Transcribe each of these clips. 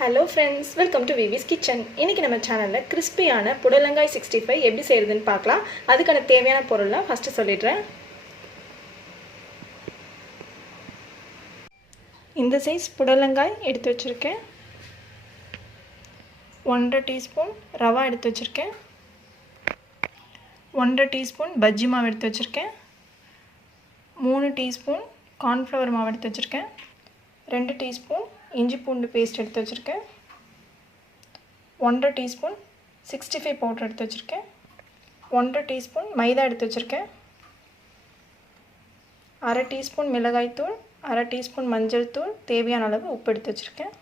Hello friends, welcome to Vivi's Kitchen. இன்னைக்கு நம்ம சேனல்ல கிறிஸ்பியான புடலங்காய் 65 எப்படி செய்யறதுன்னு பார்க்கலாம். அதுக்கான தேவையான பொருள்லாம் ஃபர்ஸ்ட் சொல்லிடுறேன். இந்த சைஸ் புடலங்காய் எடுத்து வச்சிருக்கேன். 1/2 டீஸ்பூன் ரவா எடுத்து வச்சிருக்கேன். 1/2 டீஸ்பூன் பஜ்ஜி மாவு எடுத்து வச்சிருக்கேன். 3 டீஸ்பூன் கார்ன்ஃப்ளவர் மாவு எடுத்து வச்சிருக்கேன். 2 டீஸ்பூன் இஞ்சி பூண்டு பேஸ்ட் எடுத்து வச்சிருக்கேன். 1/2 டீஸ்பூன் 65 பவுடர் எடுத்து வச்சிருக்கேன். 1/2 டீஸ்பூன் மைதா எடுத்து வச்சிருக்கேன். 1/2 டீஸ்பூன் மிளகாய் தூள், 1/2 டீஸ்பூன் மஞ்சள் தூள், தேவையான அளவு உப்பு எடுத்து வச்சிருக்கேன்.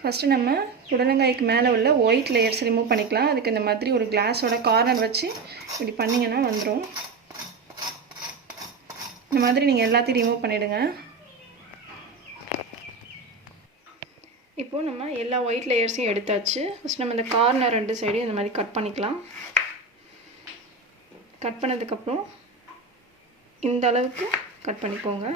ஃபர்ஸ்ட் நம்ம புடலங்காய்க்கு மேலே உள்ள ஒயிட் லேயர்ஸ் ரிமூவ் பண்ணிக்கலாம். அதுக்கு இந்த மாதிரி ஒரு கிளாஸோட கார்னர் வச்சு இப்படி பண்ணிங்கன்னா வந்துடும். இந்த மாதிரி நீங்கள் எல்லாத்தையும் ரிமூவ் பண்ணிவிடுங்க. இப்போது நம்ம எல்லா ஒயிட் லேயர்ஸையும் எடுத்தாச்சு. ஃபஸ்ட் நம்ம இந்த கார்னர் 2 சைடையும் இந்த மாதிரி கட் பண்ணிக்கலாம். கட் பண்ணதுக்கப்புறம் இந்த அளவுக்கு கட் பண்ணிக்கோங்க.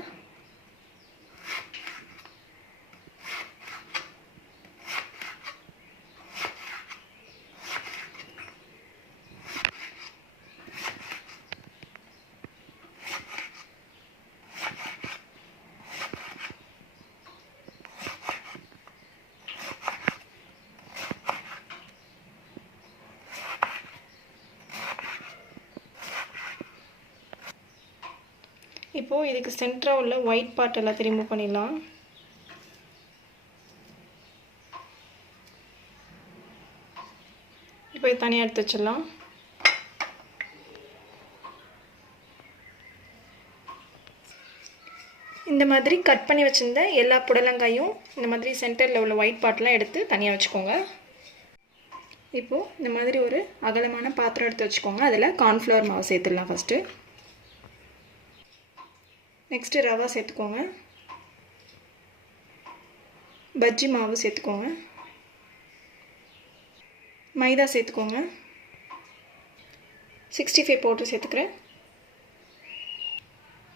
இப்போது இதுக்கு சென்டராக உள்ள ஒயிட் பார்ட் எல்லாத்தையும் ரிமூவ் பண்ணிடலாம். இப்போ இது தனியாக எடுத்து வச்சிடலாம். இந்த மாதிரி கட் பண்ணி வச்சுருந்த எல்லா புடலங்காயும் இந்த மாதிரி சென்டரில் உள்ள ஒயிட் பார்ட்லாம் எடுத்து தனியாக வச்சுக்கோங்க. இப்போது இந்த மாதிரி ஒரு அகலமான பாத்திரம் எடுத்து வச்சுக்கோங்க. அதில் கார்ன்ஃப்ளவர் மாவு சேர்த்துடலாம். ஃபஸ்ட்டு நெக்ஸ்ட்டு ரவா சேர்த்துக்கோங்க. பஜ்ஜி மாவு சேர்த்துக்கோங்க. மைதா சேர்த்துக்கோங்க. 65 பவுடர் சேர்த்துக்கிறேன்.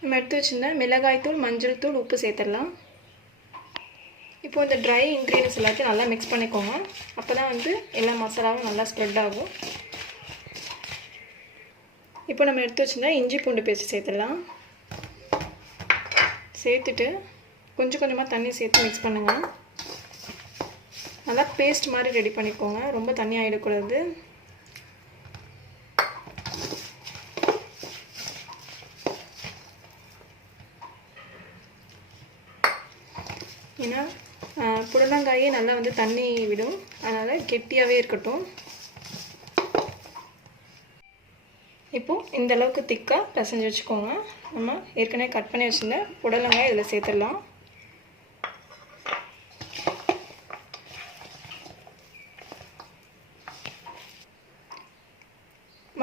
நம்ம எடுத்து வச்சுருந்த மிளகாய் தூள், மஞ்சள் தூள், உப்பு சேர்த்துடலாம். இப்போது இந்த ட்ரை இன்க்ரீடியன்ஸ் எல்லாத்தையும் நல்லா மிக்ஸ் பண்ணிக்கோங்க. அப்போ தான் வந்து எல்லா மசாலாவும் நல்லா ஸ்ப்ரெட் ஆகும். இப்போ நம்ம எடுத்து வச்சுருந்தா இஞ்சி பூண்டு பேஸ்ட் சேர்த்துடலாம். சேர்த்துட்டு கொஞ்சம் கொஞ்சமாக தண்ணி சேர்த்து மிக்ஸ் பண்ணுங்கள். நல்லா பேஸ்ட் மாதிரி ரெடி பண்ணிக்கோங்க. ரொம்ப தண்ணி ஆகிடக்கூடாது. ஏன்னா புடலங்காயே நல்லா வந்து தண்ணி விடும், அதனால் கெட்டியாகவே இருக்கட்டும். இப்போது இந்த அளவுக்கு திக்காக பிசைஞ்சு வச்சுக்கோங்க. நம்ம ஏற்கனவே கட் பண்ணி வச்சுருந்த புடலங்காய் இதில் சேர்த்துடலாம்.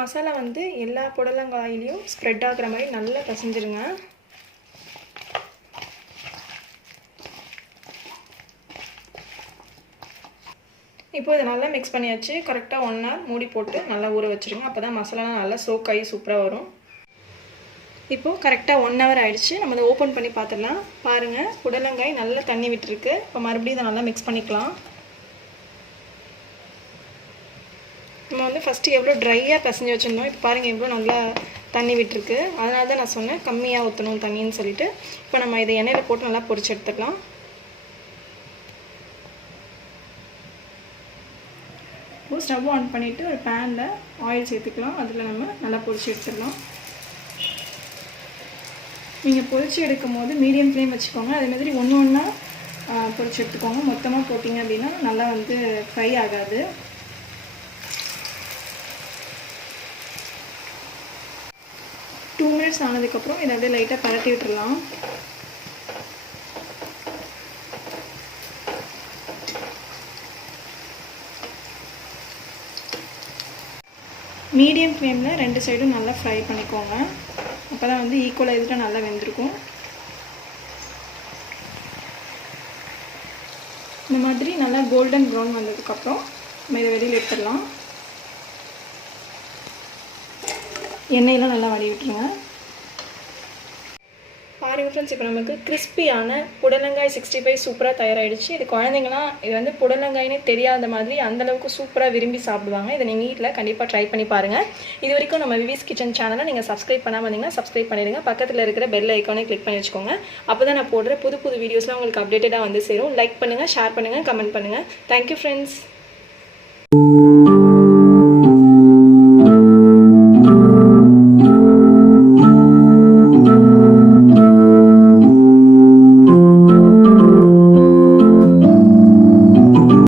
மசாலா வந்து எல்லா புடலங்காயிலையும் ஸ்ப்ரெட் ஆகுற மாதிரி நல்லா பிசைஞ்சிருங்க. இப்போ இதை நல்லா மிக்ஸ் பண்ணியாச்சு. கரெக்டாக 1 hour மூடி போட்டு நல்லா ஊற வச்சுருங்க. அப்போ தான் மசாலாலாம் நல்லா சோக் ஆகி சூப்பராக வரும். இப்போது கரெக்டாக 1 hour ஆகிடுச்சு. நம்ம அதை ஓப்பன் பண்ணி பார்த்துடலாம். பாருங்கள், புடலங்காய் நல்லா தண்ணி விட்டுருக்கு. இப்போ மறுபடியும் இதை நல்லா மிக்ஸ் பண்ணிக்கலாம். நம்ம வந்து ஃபஸ்ட்டு எவ்வளோ ட்ரையாக பிசைஞ்சு வச்சுருந்தோம். இப்போ பாருங்கள் எவ்வளோ நல்லா தண்ணி விட்டுருக்கு. அதனால தான் நான் சொன்னேன் கம்மியாக ஊற்றணும் தண்ணின்னு சொல்லிட்டு. இப்போ நம்ம இதை எண்ணெயில் போட்டு நல்லா பொரிச்சு எடுத்துக்கலாம். இப்போ ஸ்டவ் ஆன் பண்ணிவிட்டு ஒரு பேனில் ஆயில் சேர்த்துக்கலாம். அதில் நம்ம நல்லா பொரிச்சு எடுத்துடலாம். நீங்கள் பொரிச்சு எடுக்கும் போது மீடியம் ஃப்ளேம் வச்சுக்கோங்க. அதேமாதிரி ஒன்று ஒன்றா பொரிச்சு எடுத்துக்கோங்க. மொத்தமாக போட்டிங்க அப்படின்னா நல்லா வந்து ஃப்ரை ஆகாது. டூ மினிட்ஸ் ஆனதுக்கப்புறம் இதை அப்படியே லைட்டாக பரட்டி விட்டுடலாம். மீடியம் ஃப்ளேமில் 2 சைடும் நல்லா ஃப்ரை பண்ணிக்கோங்க. அப்போ தான் வந்து ஈக்குவலைஸ்டாக நல்லா வெந்திருக்கும். இந்த மாதிரி நல்லா கோல்டன் ப்ரௌன் வந்ததுக்கப்புறம் நம்ம இதை வெளியில் எடுத்துடலாம். எண்ணெயெல்லாம் நல்லா வடி விட்டுருங்க. பாருங்கள் ஃப்ரெண்ட்ஸ், இப்போ நமக்கு கிறிஸ்பியான புடலங்காய் 65 சூப்பராக தயாராகிடுச்சு. இது குழந்தைங்களாம் இது வந்து புடலங்காய்னே தெரியாத மாதிரி அந்தளவுக்கு சூப்பராக விரும்பி சாப்பிடுவாங்க. இதை நீங்கள் வீட்டில் கண்டிப்பாக ட்ரை பண்ணி பாருங்கள். இது வரைக்கும் நம்ம விவிஸ் கிச்சன் சேனலை நீங்கள் சப்ஸ்கிரைப் பண்ணாமல் வந்தீங்கன்னா சப்ஸ்கிரைப் பண்ணிடுங்க. பக்கத்தில் இருக்கிற பெல் ஐக்கானே கிளிக் பண்ணி வச்சுக்கோங்க. அப்போ தான் நான் போடுற புது புது வீடியோஸ்லாம் உங்களுக்கு அப்டேட்டடாக வந்து சேரும். லைக் பண்ணுங்கள், ஷேர் பண்ணுங்கள், கமெண்ட் பண்ணுங்கள். Thank you friends.